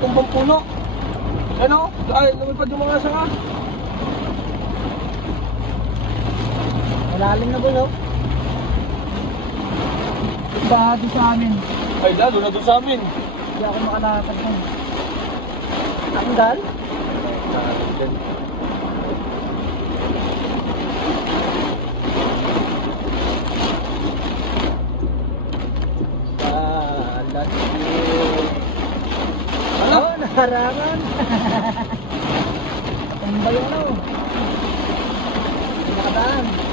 tumbang puno. Ano? Ay, lumipad yung mga sanga. Malalim na gulo. Baha doon sa amin. Ay, lalo na doon sa amin. Hindi ako makalakad nun. Tanggal? Let's go. Ano? Oh, nakarangan. Tumbay ano. Nakadaan.